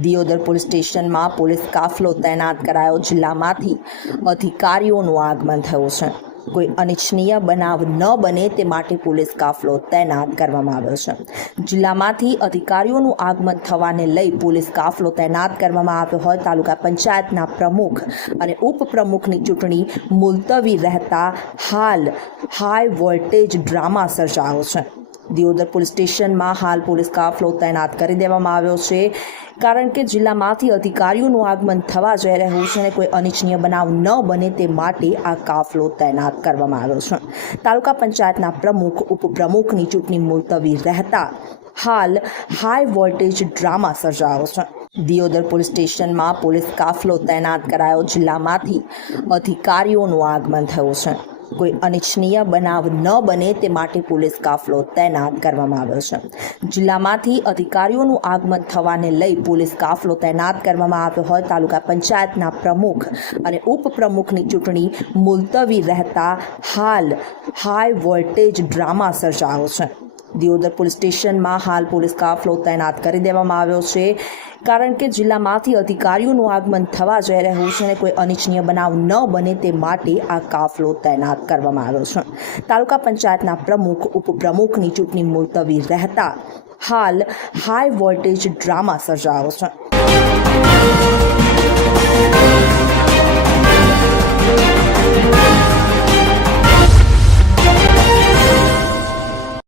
Deodar police સ્ટેશનમાં police કાફલો તૈનાત કરાયો. જિલ્લામાંથી અધિકારીઓનું આગમન થયું છે. કોઈ અનિચ્છનીય બનાવ ન બને તે માટે પોલીસ કાફલો તૈનાત કરવામાં આવ્યો છે. જિલ્લામાંથી અધિકારીઓનું આગમન થવાને લઈ પોલીસ કાફલો તૈનાત કરવામાં આવ્યો હોય. તાલુકા પંચાયતના પ્રમુખ અને ઉપપ્રમુખની ચૂંટણી મુલતવી રહેતા હાલ હાઈ વોલ્ટેજ ડ્રામા સર્જાયો છે. દિયોદર પોલીસ સ્ટેશનમાં હાલ પોલીસ કાફલો તૈનાત કરી દેવામાં આવ્યો છે, કારણ કે જિલ્લામાંથી અધિકારીઓનું આગમન થવા જઈ રહ્યું છે અને કોઈ અનિચ્છનીય બનાવ ન બને તે માટે આ કાફલો તૈનાત કરવામાં આવ્યો છે. તાલુકા પંચાયતના પ્રમુખ ઉપપ્રમુખની ચૂંટણી મુલતવી રહેતા હાલ હાઈ વોલ્ટેજ ડ્રામા સર્જાયો છે. દિયોદર પોલીસ સ્ટેશનમાં પોલીસ કાફલો તૈનાત કરાયો. જિલ્લામાંથી અધિકારીઓનું આગમન થયું છે. કોઈ અનિચ્છનીય બનાવ ન બને તે માટે પોલીસ કાફલો તૈનાત કરવામાં આવ્યો છે. જિલ્લામાંથી અધિકારીઓનું આગમન થવાને લઈ પોલીસ કાફલો તૈનાત કરવામાં આવ્યો હોય. તાલુકા પંચાયતના પ્રમુખ અને ઉપપ્રમુખની ચૂંટણી મુલતવી રહેતા હાલ હાઈ વોલ્ટેજ ડ્રામા સર્જાયો છે. દિયોદર પોલીસ સ્ટેશનમાં હાલ પોલીસ કાફલો તૈનાત કરી દેવામાં આવ્યો છે, કારણ કે જિલ્લામાંથી અધિકારીઓનું આગમન થવા જઈ રહ્યું છે અને કોઈ અનિચ્છનીય બનાવ ન બને તે માટે આ કાફલો તૈનાત કરવામાં આવ્યો છે. તાલુકા પંચાયતના પ્રમુખ ઉપપ્રમુખની ચૂંટણી મુલતવી રહેતા હાલ હાઈ વોલ્ટેજ ડ્રામા સર્જાયો છે.